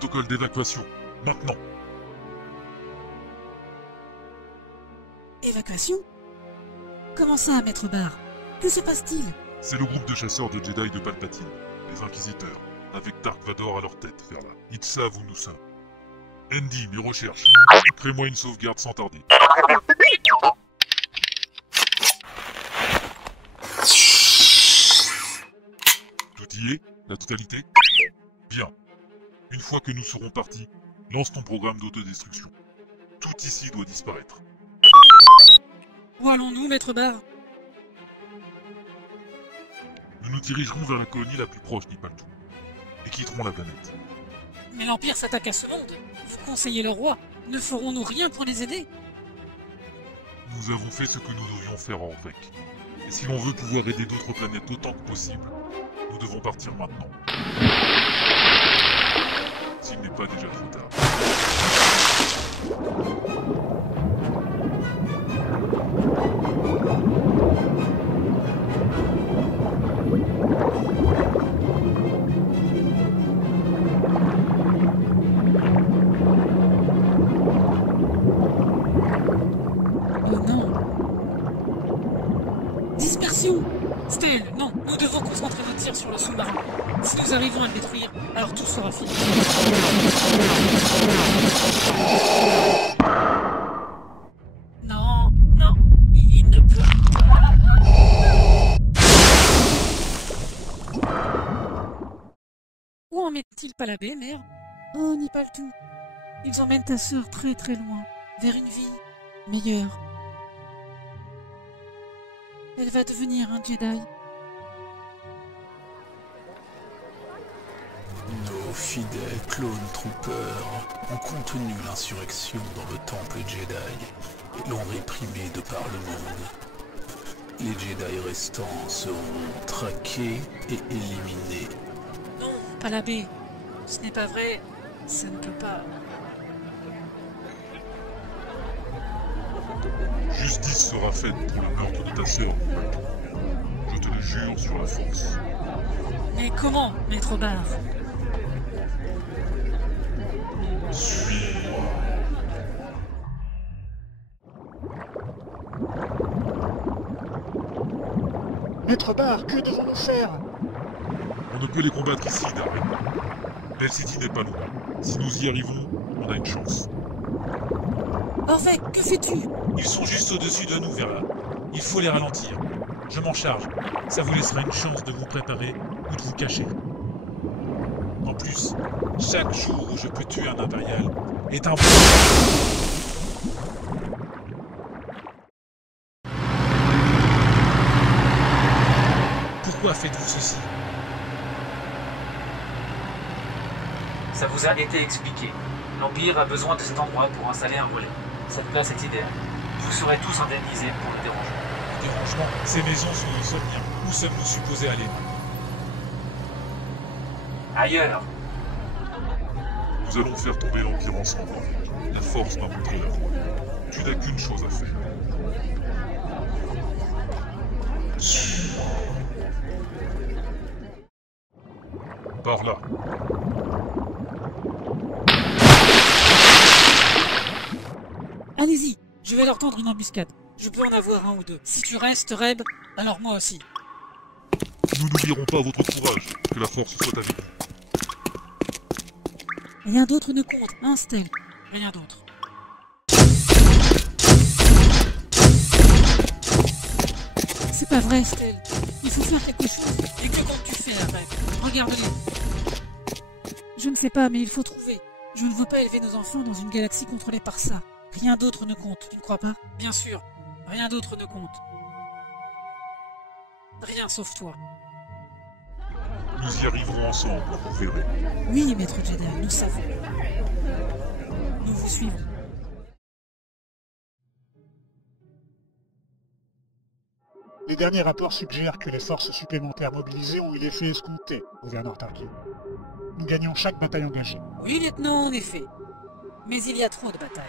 Protocole d'évacuation. Maintenant. Évacuation? Comment ça, Maître Barr? Que se passe-t-il? C'est le groupe de chasseurs de Jedi de Palpatine, les Inquisiteurs, avec Dark Vador à leur tête, vers là. Ils savent où nous sommes. Andy, mes recherches. Crée-moi une sauvegarde sans tarder. Tout y est? La totalité? Bien. Une fois que nous serons partis, lance ton programme d'autodestruction. Tout ici doit disparaître. Où allons-nous, Maître Barr? Nous nous dirigerons vers la colonie la plus proche d'Ipaltu et quitterons la planète. Mais l'Empire s'attaque à ce monde. Vous conseillez le roi. Ne ferons-nous rien pour les aider? Nous avons fait ce que nous devions faire en Rek. Et si l'on veut pouvoir aider d'autres planètes autant que possible, nous devons partir maintenant. S'il n'est pas déjà trop tard. Oh non. Dispersion! Stell, non, nous devons concentrer nos tirs sur le sous-marin. Si nous arrivons à le détruire, alors tout sera fini. Non, non, il ne peut pas. Où emmène-t-il Palabé, merde? Oh, n'y pas le tout. Ils emmènent ta sœur très très loin, vers une vie meilleure. Elle va devenir un Jedi. Nos fidèles clone troopers ont contenu l'insurrection dans le temple Jedi et l'ont réprimée de par le monde. Les Jedi restants seront traqués et éliminés. Non, Palabé, ce n'est pas vrai. Ça ne peut pas. Justice sera faite pour le meurtre de ta sœur, Ipaltu. Je te le jure sur la force. Mais comment, Maître Barr? Suis-moi. Maître Barr, que devons-nous faire? On ne peut les combattre ici, Darren. Bell City n'est pas loin. Si nous y arrivons, on a une chance. Orvek, que fais-tu? Ils sont juste au-dessus de nous, vers là. Il faut les ralentir. Je m'en charge. Ça vous laissera une chance de vous préparer ou de vous cacher. En plus, chaque jour où je peux tuer un impérial est un bon... Pourquoi faites-vous ceci? Ça vous a été expliqué. L'Empire a besoin de cet endroit pour installer un relais. Cette place est idéale. Vous serez tous indemnisés pour le dérangement. Dérangement, ces maisons sont nos seuls liens. Où sommes-nous supposés aller? Ailleurs. Nous allons faire tomber l'Empire ensemble. La force m'a montré la voie. Tu n'as qu'une chose à faire. Suis-moi. Par là. Allez-y, je vais leur tendre une embuscade. Je peux en avoir un ou deux. Si tu restes, Reb, alors moi aussi. Nous n'oublierons pas votre courage. Que la force soit avec vous. Rien d'autre ne compte, hein, Stell? Rien d'autre. C'est pas vrai, Stell. Il faut faire quelque chose. Et que comptes-tu faire, Reb? Regarde-les. Je ne sais pas, mais il faut trouver. Je ne veux pas élever nos enfants dans une galaxie contrôlée par ça. Rien d'autre ne compte, tu ne crois pas? Bien sûr, rien d'autre ne compte. Rien sauf toi. Nous y arriverons ensemble, vous verrez. Oui, maître Jedi, nous savons. Nous vous suivons. Les derniers rapports suggèrent que les forces supplémentaires mobilisées ont eu l'effet escompté, gouverneur Tarkin. Nous gagnons chaque bataille engagée. Oui, lieutenant, en effet. Mais il y a trop de batailles.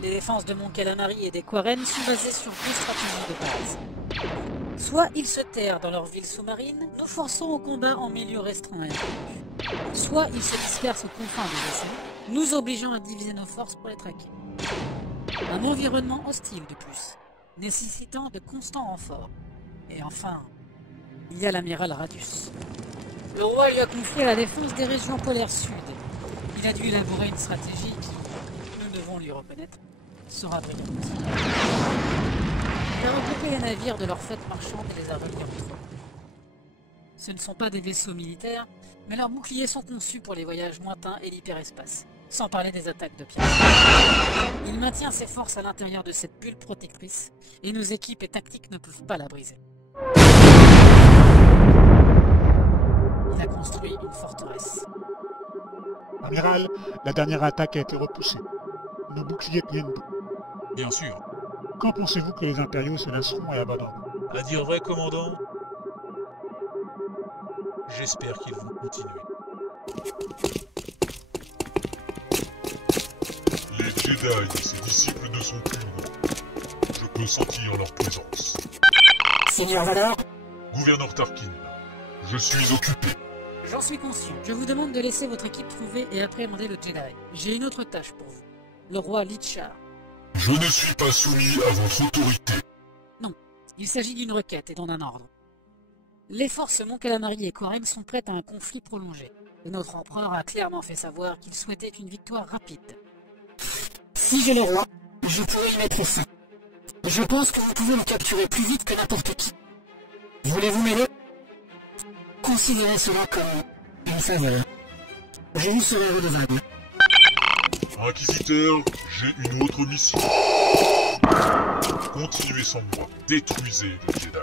Les défenses de Mon Calamari et des Quarren sont basées sur deux stratégies de base. Soit ils se terrent dans leur ville sous-marine, nous forçons au combat en milieu restreint et inconnu. Soit ils se dispersent dispersent aux confins des océans, nous obligeant à diviser nos forces pour les traquer. Un environnement hostile de plus, nécessitant de constants renforts. Et enfin, il y a l'amiral Radius. Le roi lui a confié la défense des régions polaires sud. Il a dû élaborer une stratégie qui, nous devons lui reconnaître, sera brillante. Il a regroupé les navires de leur flotte marchande et les a remis entre eux. Ce ne sont pas des vaisseaux militaires, mais leurs boucliers sont conçus pour les voyages lointains et l'hyperespace, sans parler des attaques de pierre. Il maintient ses forces à l'intérieur de cette bulle protectrice, et nos équipes et tactiques ne peuvent pas la briser. Il a construit une forteresse. Amiral, la dernière attaque a été repoussée. Nos boucliers tiennent bon. Bien sûr. Quand pensez-vous que les impériaux se laisseront et abandonneront? À dire vrai, commandant, j'espère qu'ils vont continuer. Les Jedi et ses disciples ne sont plus loin. Je peux sentir leur présence. Seigneur Vador, Gouverneur Tarkin, je suis occupé. j'en suis conscient. Je vous demande de laisser votre équipe trouver et appréhender le Jedi. J'ai une autre tâche pour vous. Le roi Lichar. Je ne suis pas soumis à votre autorité. Il s'agit d'une requête et non d'un ordre. Les forces Mon Calamari et Corem sont prêtes à un conflit prolongé. Et notre empereur a clairement fait savoir qu'il souhaitait une victoire rapide. Si j'ai le roi, je pourrais y mettre fin. Je pense que vous pouvez le capturer plus vite que n'importe qui. Voulez-vous m'aider? Considérez cela comme une faveur. Je vous serai redevable. Inquisiteur, j'ai une autre mission. Continuez sans moi. Détruisez le Jedi.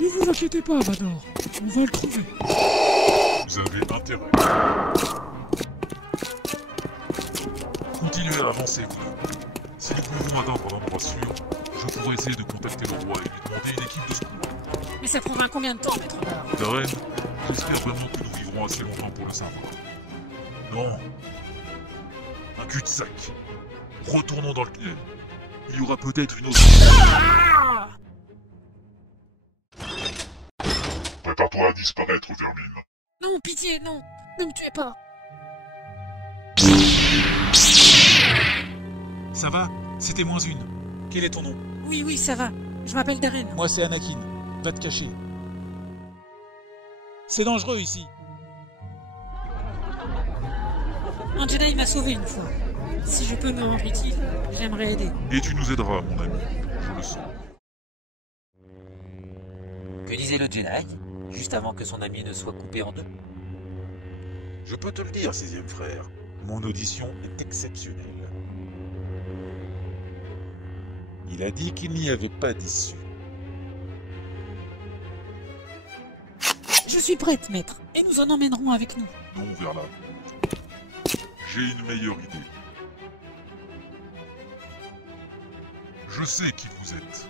Ne vous inquiétez pas, Vador. On va le trouver. Vous avez intérêt. Continuez à avancer, vous deux. Si nous pouvons atteindre un endroit sûr, je pourrais essayer de contacter le roi et lui demander une équipe de secours. Mais ça prendra combien de temps, maître Bar? Darren, j'espère vraiment que nous vivrons assez longtemps pour le savoir. Non. Un cul-de-sac. Retournons dans le tunnel. Il y aura peut-être une autre... Prépare-toi à disparaître, vermine. Non, pitié, non. Ne me tuez pas. Ça va? C'était moins une. Quel est ton nom? Oui, ça va. Je m'appelle Darren. Moi, c'est Anakin. Va te cacher. C'est dangereux ici. Un Jedi m'a sauvé une fois. Si je peux me rendre utile, j'aimerais aider. Et tu nous aideras, mon ami. Je le sens. Que disait le Jedi, juste avant que son ami ne soit coupé en deux? Je peux te le dire, sixième frère. Mon audition est exceptionnelle. Il a dit qu'il n'y avait pas d'issue. Je suis prête, maître, et nous en emmènerons avec nous. Non, Verla. J'ai une meilleure idée. Je sais qui vous êtes.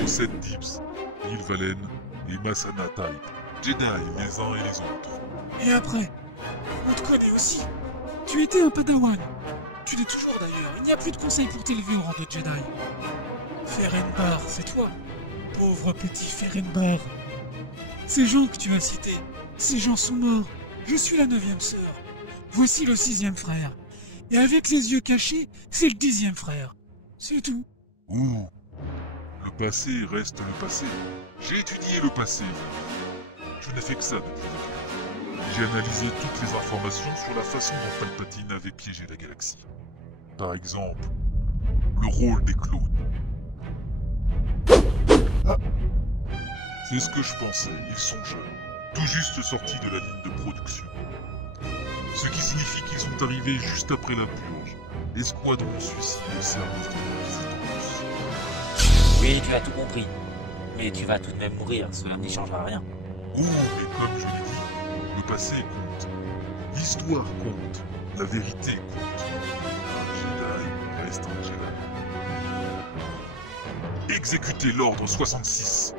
Rosette Dibbs, Neil Valen et Masana Type. Jedi les uns et les autres. Et après, on te connaît aussi. Tu étais un padawan. Tu l'es toujours d'ailleurs. Il n'y a plus de conseils pour t'élever au rang de Jedi. Ferenbar, c'est toi. Pauvre petit Ferenbar. Ces gens que tu as cités, ces gens sont morts. Je suis la 9e sœur. Voici le 6e frère. Et avec les yeux cachés, c'est le 10e frère. C'est tout. Ouh. Le passé reste le passé. J'ai étudié le passé. Je n'ai fait que ça depuis le début. J'ai analysé toutes les informations sur la façon dont Palpatine avait piégé la galaxie. Par exemple, le rôle des clones. C'est ce que je pensais, ils sont jeunes, tout juste sortis de la ligne de production. Ce qui signifie qu'ils sont arrivés juste après la purge, escadron suicide au service de l'Inquisition. Oui, tu as tout compris. Mais tu vas tout de même mourir, cela n'y changera rien. Oh, mais comme je l'ai dit, le passé compte. L'histoire compte. La vérité compte. Un Jedi reste un Jedi. Exécutez l'ordre 66.